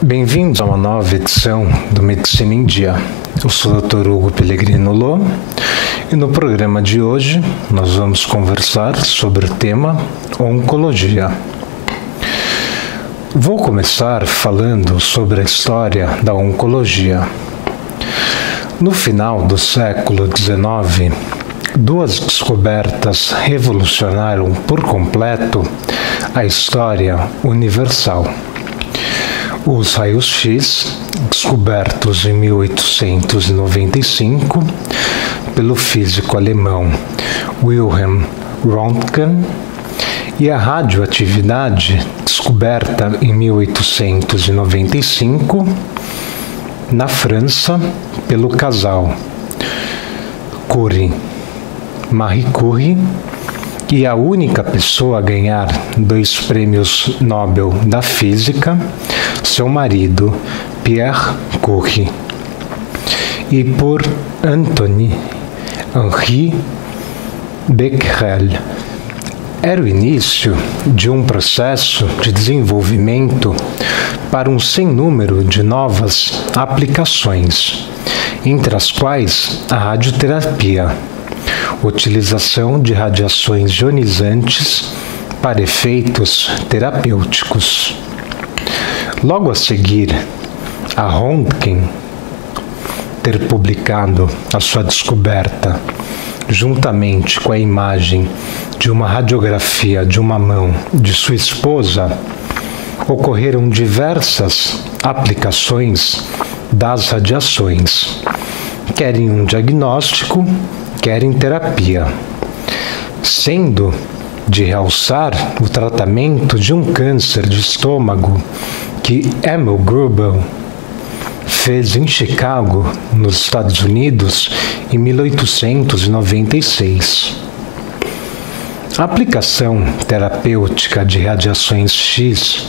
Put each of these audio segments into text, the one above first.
Bem-vindos a uma nova edição do Medicina em Dia. Eu sou o Dr. Hugo Pellegrino Lô e no programa de hoje nós vamos conversar sobre o tema oncologia. Vou começar falando sobre a história da oncologia. No final do século XIX, duas descobertas revolucionaram por completo a história universal. Os raios-x, descobertos em 1895 pelo físico alemão Wilhelm Röntgen, e a radioatividade, descoberta em 1895 na França pelo casal Curie-Marie Curie, e a única pessoa a ganhar 2 prêmios Nobel da Física, seu marido Pierre Curie, e por Antoine-Henri Becquerel. Era o início de um processo de desenvolvimento para um sem número de novas aplicações, entre as quais a radioterapia, utilização de radiações ionizantes para efeitos terapêuticos. Logo a seguir, a Röntgen ter publicado a sua descoberta, juntamente com a imagem de uma radiografia de uma mão de sua esposa, ocorreram diversas aplicações das radiações, quer em um diagnóstico, quer em terapia, sendo de realçar o tratamento de um câncer de estômago que Emil Grubel fez em Chicago, nos Estados Unidos, em 1896. A aplicação terapêutica de radiações X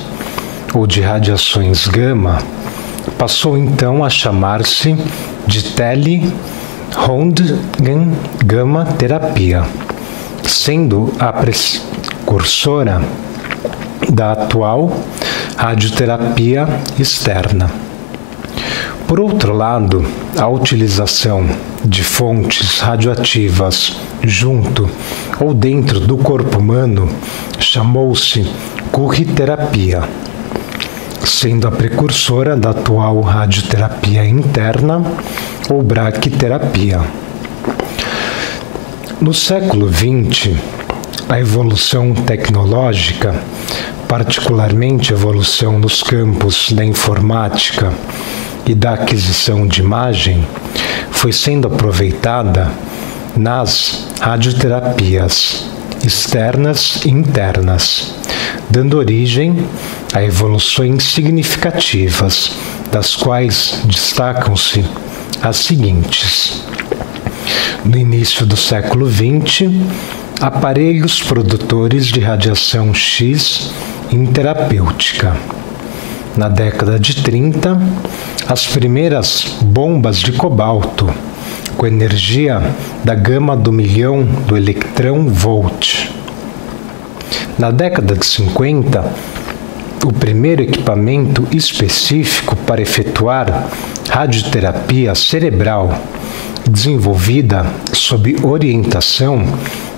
ou de radiações gama passou então a chamar-se de tele-Röntgen Gamma terapia, sendo a precursora da atual radioterapia externa. Por outro lado, a utilização de fontes radioativas junto ou dentro do corpo humano chamou-se Curie-terapia, sendo a precursora da atual radioterapia interna ou braquiterapia. No século XX, a evolução tecnológica, particularmente a evolução nos campos da informática e da aquisição de imagem, foi sendo aproveitada nas radioterapias externas e internas, dando origem a evoluções significativas, das quais destacam-se as seguintes. No início do século XX, aparelhos produtores de radiação X em terapêutica. Na década de 30, as primeiras bombas de cobalto, com energia da gama do milhão do electron-volt. Na década de 50, o primeiro equipamento específico para efetuar radioterapia cerebral, desenvolvida sob orientação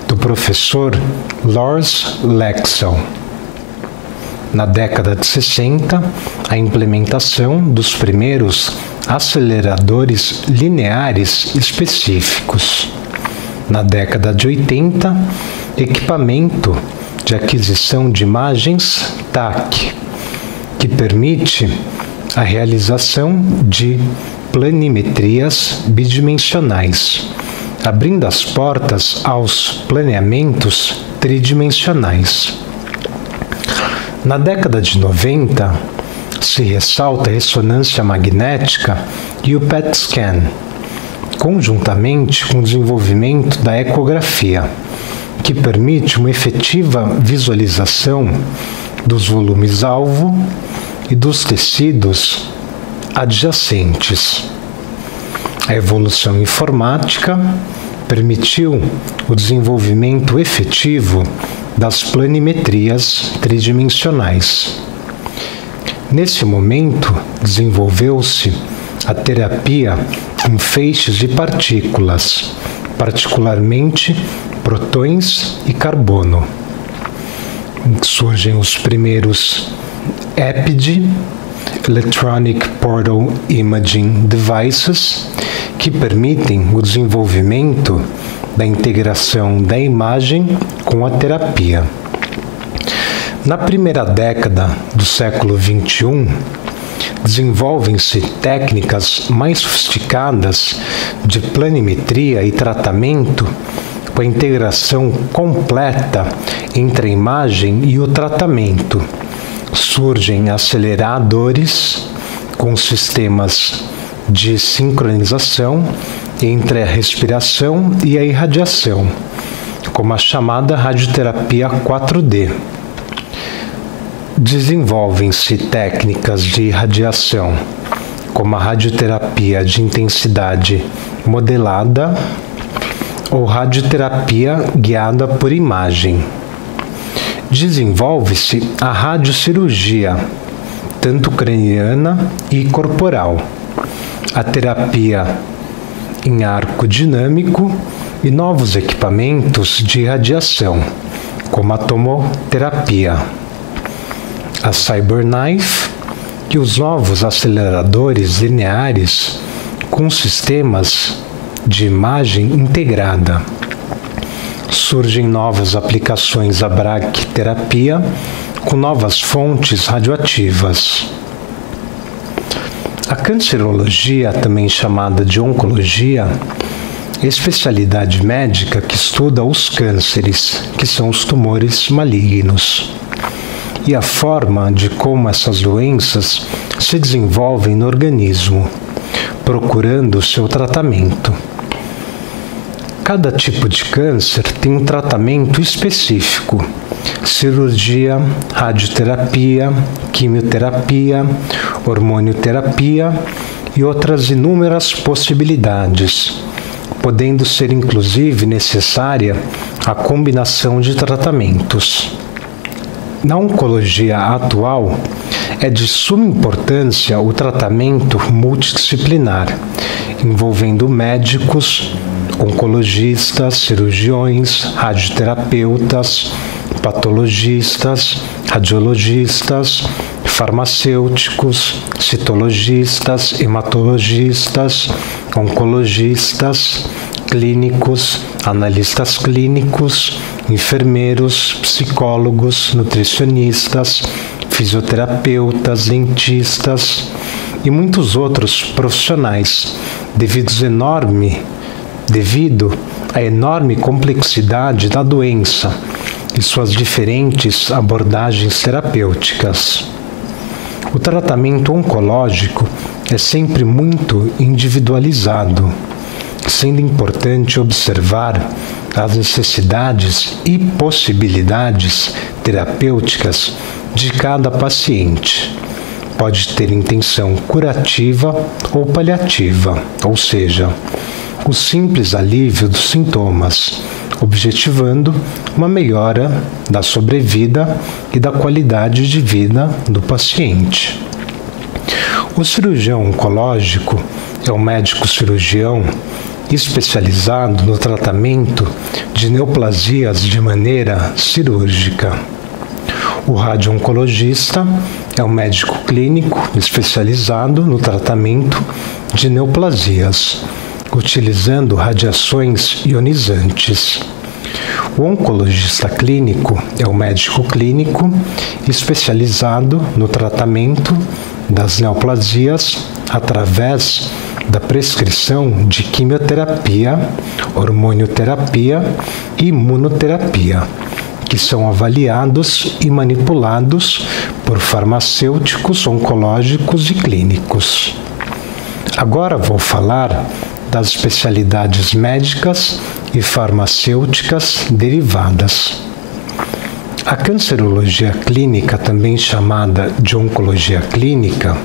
do professor Lars Leksell. Na década de 60, a implementação dos primeiros aceleradores lineares específicos. Na década de 80, equipamento de aquisição de imagens TAC, que permite a realização de planimetrias bidimensionais, abrindo as portas aos planeamentos tridimensionais. Na década de 90, se ressalta a ressonância magnética e o PET scan, conjuntamente com o desenvolvimento da ecografia, que permite uma efetiva visualização dos volumes-alvo e dos tecidos adjacentes. A evolução informática permitiu o desenvolvimento efetivo das planimetrias tridimensionais. Nesse momento, desenvolveu-se a terapia em feixes de partículas, particularmente prótons e carbono. Surgem os primeiros EPID, Electronic Portal Imaging Devices, que permitem o desenvolvimento da integração da imagem com a terapia. Na primeira década do século XXI, desenvolvem-se técnicas mais sofisticadas de planimetria e tratamento com a integração completa entre a imagem e o tratamento. Surgem aceleradores com sistemas de sincronização entre a respiração e a irradiação, como a chamada radioterapia 4D. Desenvolvem-se técnicas de irradiação, como a radioterapia de intensidade modelada ou radioterapia guiada por imagem. Desenvolve-se a radiocirurgia, tanto craniana e corporal, a terapia em arco dinâmico e novos equipamentos de radiação, como a tomoterapia, a CyberKnife e os novos aceleradores lineares com sistemas de imagem integrada. Surgem novas aplicações da braquiterapia com novas fontes radioativas. A cancerologia, também chamada de oncologia, é a especialidade médica que estuda os cânceres, que são os tumores malignos, e a forma de como essas doenças se desenvolvem no organismo, procurando o seu tratamento. Cada tipo de câncer tem um tratamento específico: cirurgia, radioterapia, quimioterapia, hormonioterapia e outras inúmeras possibilidades, podendo ser inclusive necessária a combinação de tratamentos. Na oncologia atual, é de suma importância o tratamento multidisciplinar, envolvendo médicos, oncologistas, cirurgiões, radioterapeutas, patologistas, radiologistas, farmacêuticos, citologistas, hematologistas, oncologistas, clínicos, analistas clínicos, enfermeiros, psicólogos, nutricionistas, fisioterapeutas, dentistas e muitos outros profissionais, devido à enorme complexidade da doença e suas diferentes abordagens terapêuticas. O tratamento oncológico é sempre muito individualizado, sendo importante observar as necessidades e possibilidades terapêuticas de cada paciente. Pode ter intenção curativa ou paliativa, ou seja, o simples alívio dos sintomas, objetivando uma melhora da sobrevida e da qualidade de vida do paciente. O cirurgião oncológico é um médico cirurgião especializado no tratamento de neoplasias de maneira cirúrgica. O radio-oncologista é um médico clínico especializado no tratamento de neoplasias, utilizando radiações ionizantes. O oncologista clínico é um médico clínico especializado no tratamento das neoplasias através da prescrição de quimioterapia, hormonioterapia e imunoterapia, que são avaliados e manipulados por farmacêuticos, oncológicos e clínicos. Agora vou falar das especialidades médicas e farmacêuticas derivadas. A cancerologia clínica, também chamada de oncologia clínica,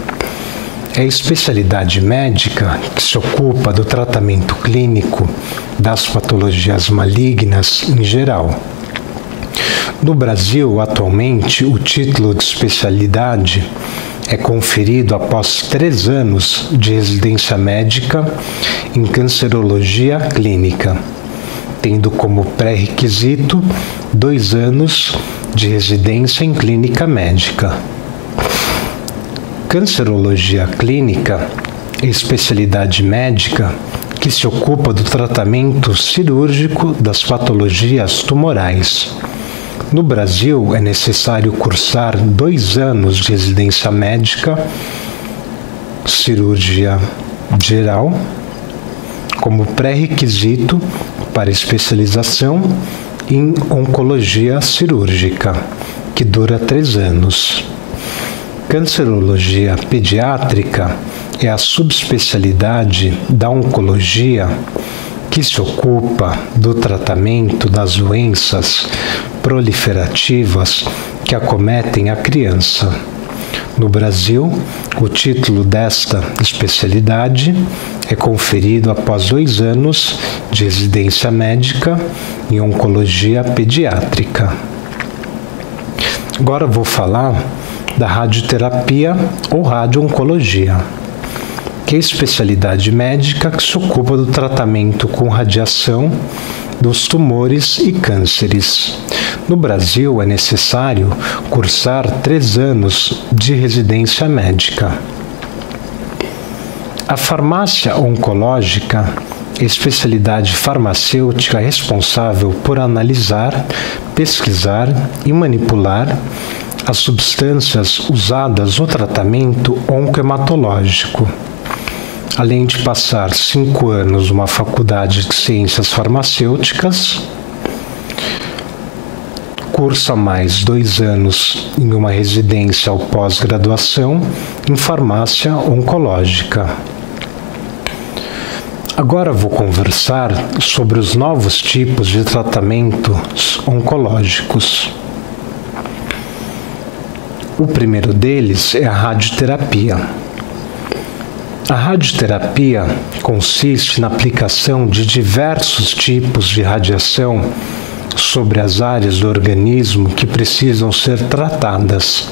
é a especialidade médica que se ocupa do tratamento clínico das patologias malignas em geral. No Brasil, atualmente, o título de especialidade é conferido após 3 anos de residência médica em cancerologia clínica, tendo como pré-requisito 2 anos de residência em clínica médica. Cancerologia clínica é especialidade médica que se ocupa do tratamento cirúrgico das patologias tumorais. No Brasil, é necessário cursar 2 anos de residência médica, cirurgia geral, como pré-requisito para especialização em oncologia cirúrgica, que dura 3 anos. Cancerologia pediátrica é a subespecialidade da oncologia que se ocupa do tratamento das doenças proliferativas que acometem a criança. No Brasil, o título desta especialidade é conferido após 2 anos de residência médica em oncologia pediátrica. Agora vou falar da radioterapia ou radio-oncologia, que é a especialidade médica que se ocupa do tratamento com radiação dos tumores e cânceres. No Brasil, é necessário cursar 3 anos de residência médica. A farmácia oncológica é a especialidade farmacêutica responsável por analisar, pesquisar e manipular as substâncias usadas no tratamento oncohematológico. Além de passar 5 anos numa faculdade de ciências farmacêuticas, cursa mais 2 anos em uma residência ou pós-graduação em farmácia oncológica. Agora vou conversar sobre os novos tipos de tratamentos oncológicos. O primeiro deles é a radioterapia. A radioterapia consiste na aplicação de diversos tipos de radiação sobre as áreas do organismo que precisam ser tratadas,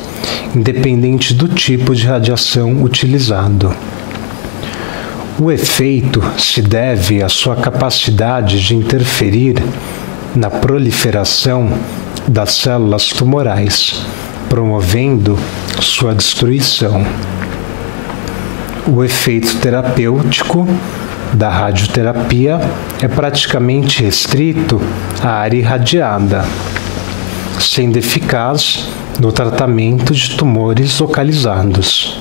independente do tipo de radiação utilizado. O efeito se deve à sua capacidade de interferir na proliferação das células tumorais, promovendo sua destruição. O efeito terapêutico da radioterapia é praticamente restrito à área irradiada, sendo eficaz no tratamento de tumores localizados.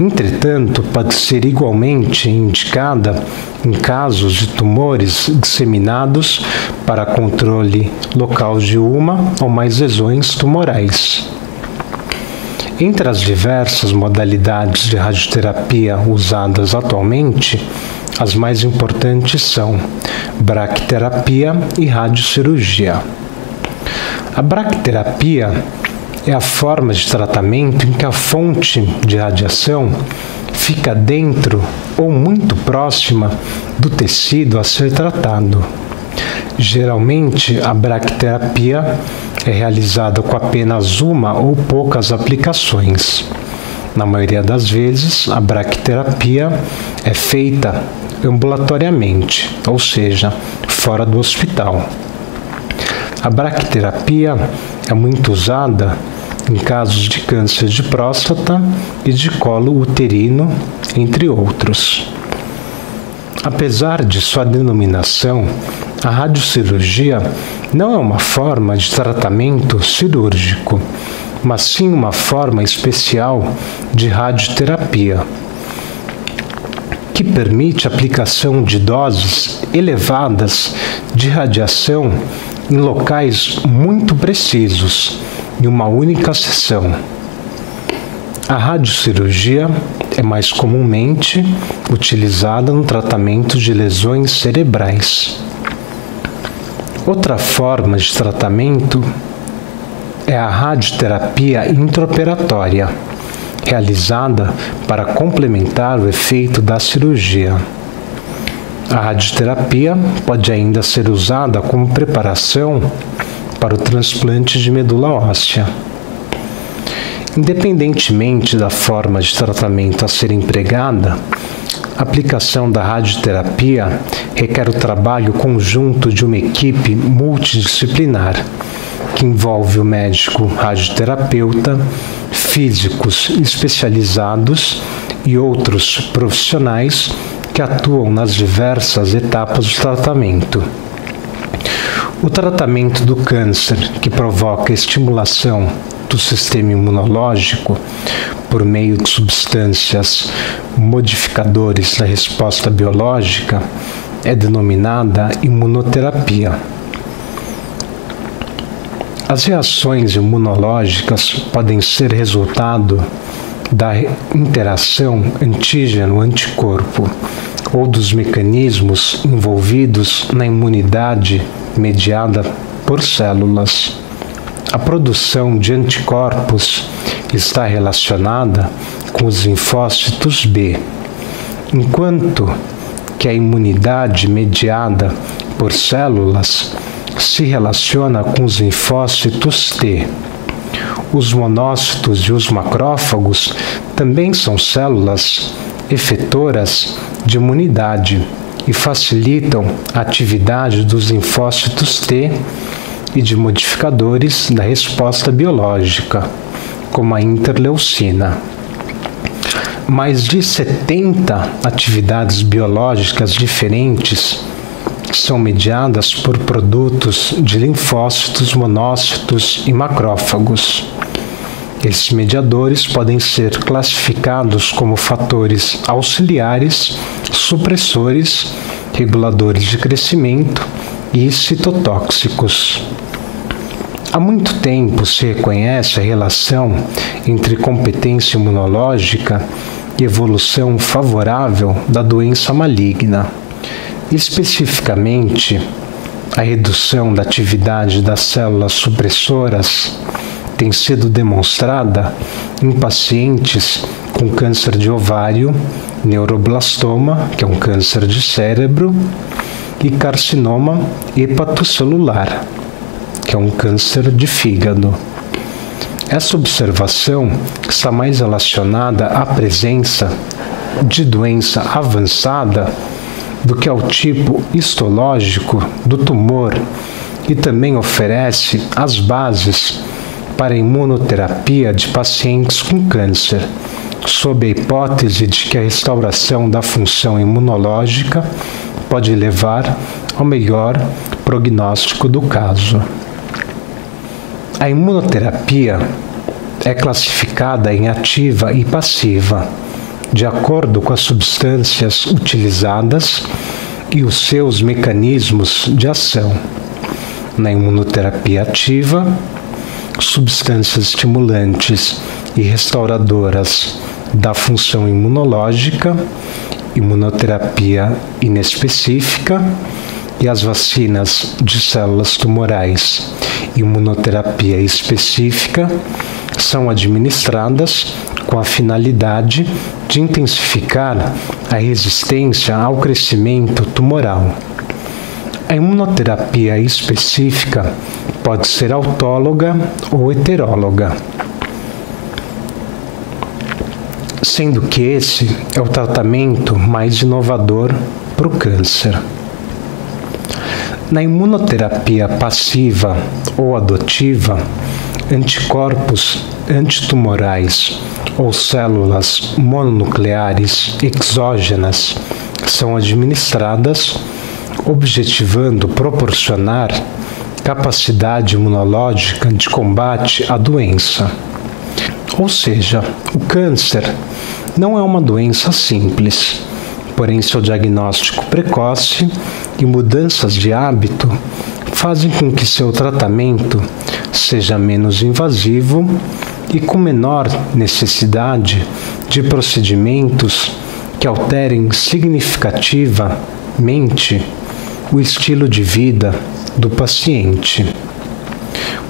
Entretanto, pode ser igualmente indicada em casos de tumores disseminados para controle local de uma ou mais lesões tumorais. Entre as diversas modalidades de radioterapia usadas atualmente, as mais importantes são braquiterapia e radiocirurgia. A braquiterapia é a forma de tratamento em que a fonte de radiação fica dentro ou muito próxima do tecido a ser tratado. Geralmente, a braquiterapia é realizada com apenas uma ou poucas aplicações. Na maioria das vezes, a braquiterapia é feita ambulatoriamente, ou seja, fora do hospital. A braquiterapia é muito usada em casos de câncer de próstata e de colo uterino, entre outros. Apesar de sua denominação, a radiocirurgia não é uma forma de tratamento cirúrgico, mas sim uma forma especial de radioterapia, que permite a aplicação de doses elevadas de radiação em locais muito precisos, em uma única sessão. A radiocirurgia é mais comumente utilizada no tratamento de lesões cerebrais. Outra forma de tratamento é a radioterapia intraoperatória, realizada para complementar o efeito da cirurgia. A radioterapia pode ainda ser usada como preparação para o transplante de medula óssea. Independentemente da forma de tratamento a ser empregada, a aplicação da radioterapia requer o trabalho conjunto de uma equipe multidisciplinar, que envolve o médico radioterapeuta, físicos especializados e outros profissionais que atuam nas diversas etapas do tratamento. O tratamento do câncer, que provoca estimulação do sistema imunológico por meio de substâncias modificadores da resposta biológica, é denominada imunoterapia. As reações imunológicas podem ser resultado da interação antígeno-anticorpo ou dos mecanismos envolvidos na imunidade mediada por células. A produção de anticorpos está relacionada com os linfócitos B, enquanto que a imunidade mediada por células se relaciona com os linfócitos T. Os monócitos e os macrófagos também são células efetoras de imunidade e facilitam a atividade dos linfócitos T e de modificadores da resposta biológica, como a interleucina. Mais de 70 atividades biológicas diferentes são mediadas por produtos de linfócitos, monócitos e macrófagos. Esses mediadores podem ser classificados como fatores auxiliares, supressores, reguladores de crescimento e citotóxicos. Há muito tempo se reconhece a relação entre competência imunológica e evolução favorável da doença maligna. Especificamente, a redução da atividade das células supressoras tem sido demonstrada em pacientes com câncer de ovário, neuroblastoma, que é um câncer de cérebro, e carcinoma hepatocelular, que é um câncer de fígado. Essa observação está mais relacionada à presença de doença avançada do que ao tipo histológico do tumor e também oferece as bases para a imunoterapia de pacientes com câncer, sob a hipótese de que a restauração da função imunológica pode levar ao melhor prognóstico do caso. A imunoterapia é classificada em ativa e passiva, de acordo com as substâncias utilizadas e os seus mecanismos de ação. Na imunoterapia ativa, substâncias estimulantes e restauradoras da função imunológica, imunoterapia inespecífica e as vacinas de células tumorais, imunoterapia específica, são administradas com a finalidade de intensificar a resistência ao crescimento tumoral. A imunoterapia específica pode ser autóloga ou heteróloga, sendo que esse é o tratamento mais inovador para o câncer. Na imunoterapia passiva ou adotiva, anticorpos antitumorais ou células mononucleares exógenas são administradas, objetivando proporcionar capacidade imunológica de combate à doença. Ou seja, o câncer não é uma doença simples, porém seu diagnóstico precoce e mudanças de hábito fazem com que seu tratamento seja menos invasivo e com menor necessidade de procedimentos que alterem significativamente o estilo de vida do paciente.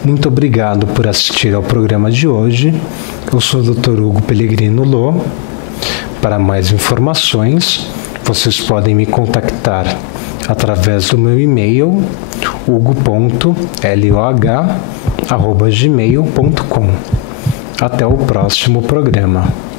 Muito obrigado por assistir ao programa de hoje. Eu sou o Dr. Hugo Pellegrino Lô. Para mais informações, vocês podem me contactar através do meu e-mail hugo.loh@gmail.com. Até o próximo programa.